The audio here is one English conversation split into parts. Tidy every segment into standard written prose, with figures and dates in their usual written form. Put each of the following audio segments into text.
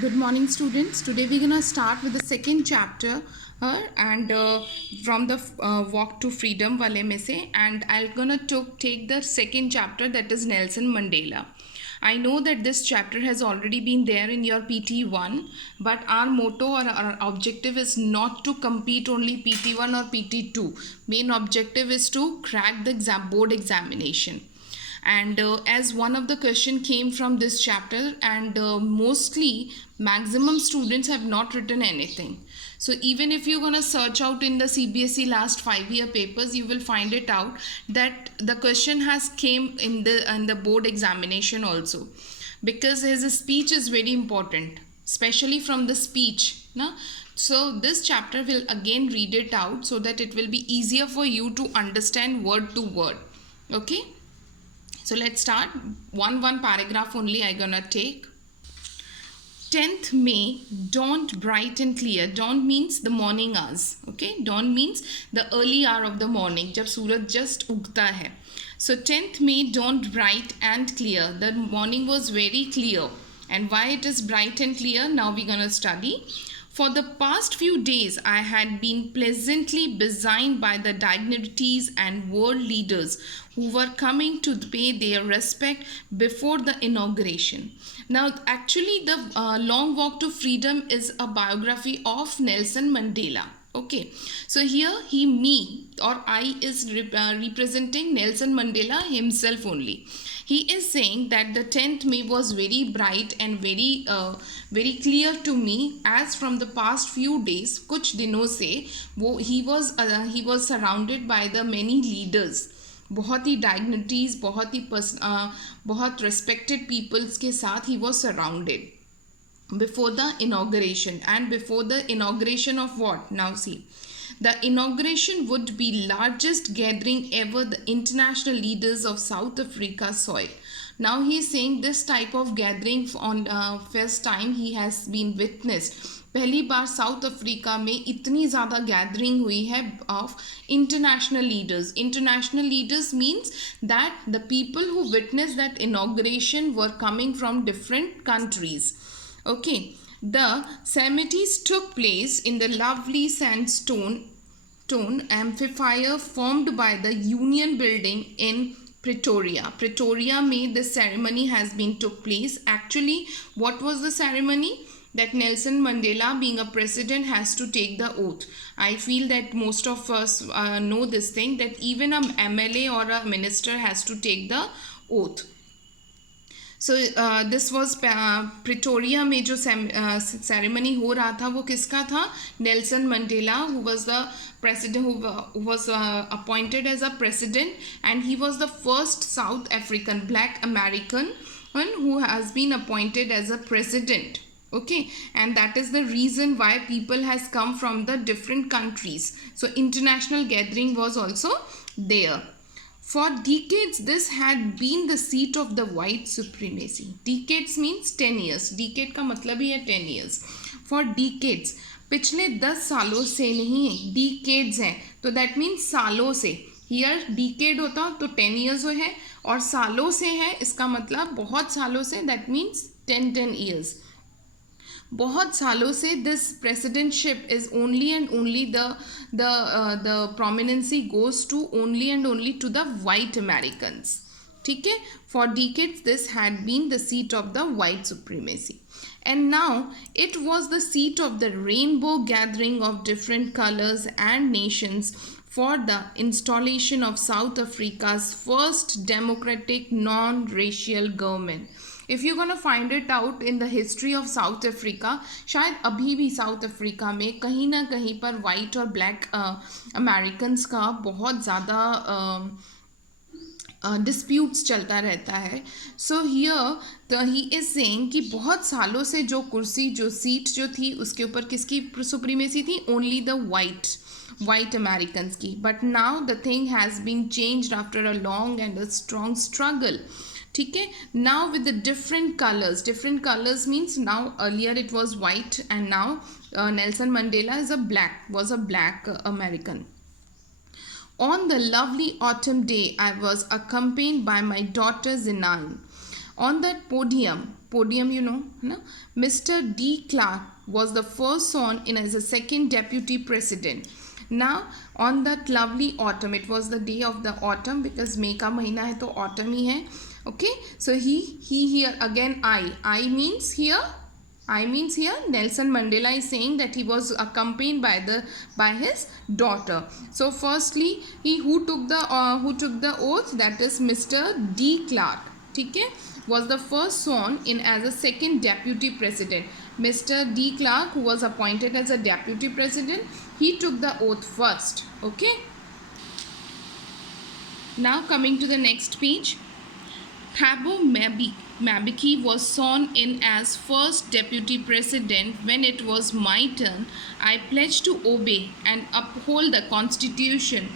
Good morning, students. Today we're gonna start with the second chapter, and from the Walk to Freedom wale mein se, and I'm gonna take the second chapter, that is Nelson Mandela. I know that this chapter has already been there in your PT1, but our motto or our objective is not to compete only PT1 or PT2. Main objective is to crack the board examination. And as one of the question came from this chapter, and mostly maximum students have not written anything. So even if you're going to search out in the CBSE last 5-year papers, you will find it out that the question has came in the board examination also, because his speech is very important, especially from the speech, na? So this chapter will again read it out so that it will be easier for you to understand word to word. Okay, so let's start. One paragraph only I gonna take. 10th May, dawned bright and clear. Dawn means the morning hours. Okay, dawn means the early hour of the morning, जब सूरज just उगता है. So 10th May dawned bright and clear. The morning was very clear. And why it is bright and clear? Now we're gonna study. For the past few days, I had been pleasantly besieged by the dignitaries and world leaders who were coming to pay their respect before the inauguration. Now, actually, the Long Walk to Freedom is a biography of Nelson Mandela. Okay, so here me or I is representing Nelson Mandela himself only. He is saying that the 10th May was very bright and very clear to me, as from the past few days, कुछ दिनों से वो he was surrounded by the many leaders. बहुत ही dignitaries, बहुत respected peoples के साथ he was surrounded before the inauguration. And before the inauguration of what? Now see, the inauguration would be largest gathering ever the international leaders of South Africa soil. Now he is saying this type of gathering on first time he has been witnessed. पहली बार south Africa में इतनी ज़्यादा gathering हुई है of international leaders. International leaders means that the people who witness that inauguration were coming from different countries. Okay, the ceremonies took place in the lovely sandstone amphitheatre formed by the Union Building in Pretoria. Pretoria में the ceremony has been took place. Actually, what was the ceremony? That Nelson Mandela, being a president, has to take the oath. I feel that most of us know this thing, that even a MLA or a minister has to take the oath. So this was Pretoria में जो ceremony हो रहा था वो किसका था? Nelson Mandela, who was the president, who was appointed as a president, and he was the first South African black American one who has been appointed as a president. Okay, and that is the reason why people has come from the different countries. So international gathering was also there. For decades, this had been the seat of the white supremacy. Decades means 10 years. Decade का मतलब ही है 10 years. For decades, पिछले 10 सालों से नहीं, decades है, तो that means सालों से. Here decade होता तो 10 years है, और सालों से है, इसका मतलब बहुत सालों से, that means 10 years. बहुत सालों से this presidency is only and only the prominency goes to only and only to the white Americans. ठीक है, for decades this had been the seat of the white supremacy, and now it was the seat of the rainbow gathering of different colors and nations for the installation of South Africa's first democratic non-racial government. If you're gonna find it out in the history of South Africa, शायद अभी भी south Africa में कहीं ना कहीं पर white और black Americans का बहुत ज़्यादा डिस्प्यूट्स चलता रहता है. So here he is saying कि बहुत सालों से जो कुर्सी, जो सीट जो थी, उसके ऊपर किसकी सुप्रीमेसी थी? ओनली द white Americans की. But now the thing has been changed after a long and a strong struggle. ठीक है, now with the different colors means now earlier it was white and now Nelson Mandela was a black American. On the lovely autumn day, I was accompanied by my daughter Zinan. On that podium podium, you know, na? Mr. D. Clark was the first sworn in as a second deputy president. Now on that lovely autumn, it was the day of the autumn because May का महीना है तो autumn ही है. Okay, so he here again I means here Nelson Mandela is saying that he was accompanied by his daughter. So firstly, who took the oath, that is Mr. D. Clark, ठीक है, was the first sworn in as a second deputy president. Mr. D. Clark, who was appointed as a deputy president, he took the oath first. Okay, now coming to the next page. Thabo Mbeki was sworn in as first deputy president. When it was my turn, I pledged to obey and uphold the constitution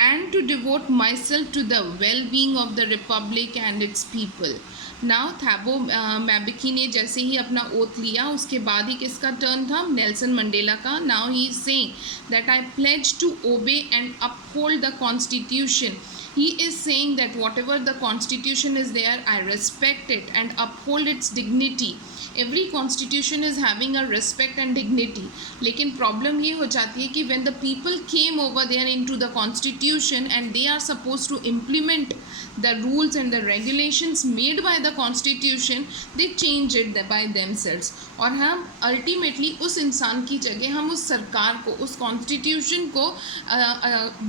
and to devote myself to the well-being of the republic and its people. Now Thabo Mbeki ने जैसे ही अपना oath लिया उसके बाद ही किसका turn था, Nelson Mandela का. Now he is saying that I pledge to obey and uphold the constitution. He is saying that whatever the constitution is there, I respect it and uphold its dignity. Every constitution is having a respect and dignity. लेकिन problem ये हो जाती है कि when the people came over there into the constitution and they are supposed to implement the rules and the regulations made by the constitution, they change it by themselves. और हम ultimately उस इंसान की जगह हम उस सरकार को, उस constitution को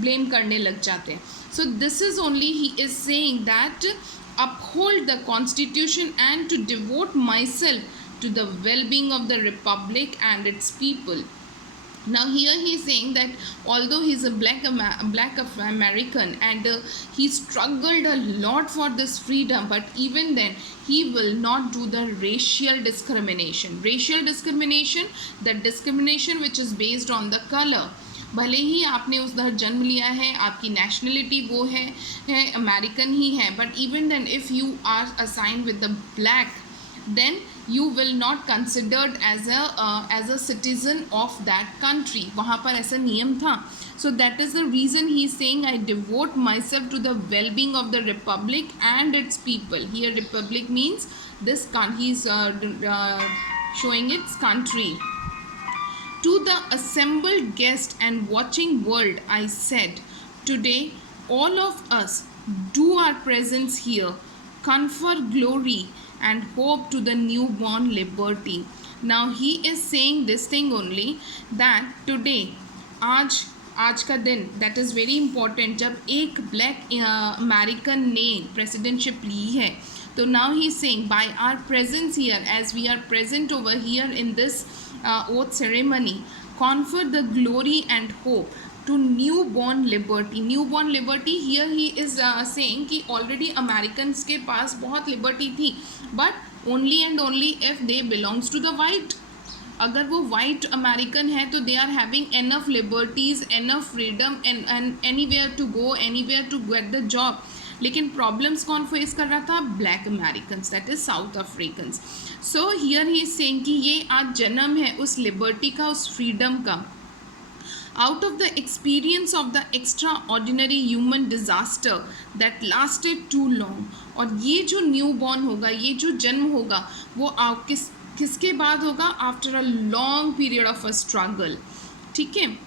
blame करने लग जाते हैं. So this is only he is saying that uphold the constitution and to devote myself to the well-being of the republic and its people. Now here he is saying that although he is a black American and he struggled a lot for this freedom, but even then he will not do the racial discrimination. Racial discrimination, the discrimination which is based on the color. भले ही आपने उस उधर जन्म लिया है, आपकी nationality वो है अमेरिकन ही है, but even then if you are assigned with the black, then you will not considered as a citizen of that country. वहाँ पर ऐसा नियम था. So that is the reason he is saying I devote myself to the well-being of the republic and its people. Here republic means this he is showing its country. To the assembled guest and watching world, I said, today all of us do our presence here confer glory and hope to the newborn liberty. Now he is saying this thing only that today, आज का दिन, that is very important, जब एक black American ने presidency ली है, तो now he is saying by our presence here, as we are present over here in this oath ceremony, confer the glory and hope to newborn liberty. Newborn liberty here he is saying कि already Americans के पास बहुत liberty थी, but only and only if they belongs to the white. अगर वो white American है तो they are having enough liberties, enough freedom and anywhere to go, anywhere to get the job. लेकिन problems कौन face कर रहा था, black Americans, that is south Africans. So here he is saying कि ये आज जन्म है उस लिबर्टी का, उस फ्रीडम का, out of the experience of the extraordinary human disaster that lasted too long. और ये जो न्यू बॉर्न होगा, ये जो जन्म होगा, वो किसके बाद होगा, after a long period of a struggle. ठीक है,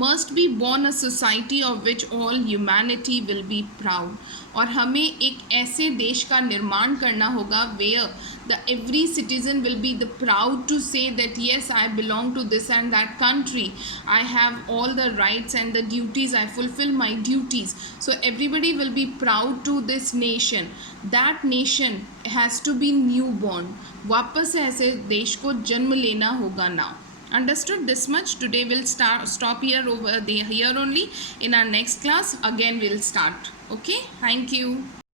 must be born a society of which all humanity will be proud. और हमें एक ऐसे देश का निर्माण करना होगा where the every citizen will be the proud to say that yes, I belong to this and that country, I have all the rights and the duties, I fulfill my duties. So everybody will be proud to this nation. That nation has to be newborn. वापस ऐसे देश को जन्म लेना होगा now. Understood this much? Today we'll stop here over here only. In our next class again we'll start. Okay, thank you.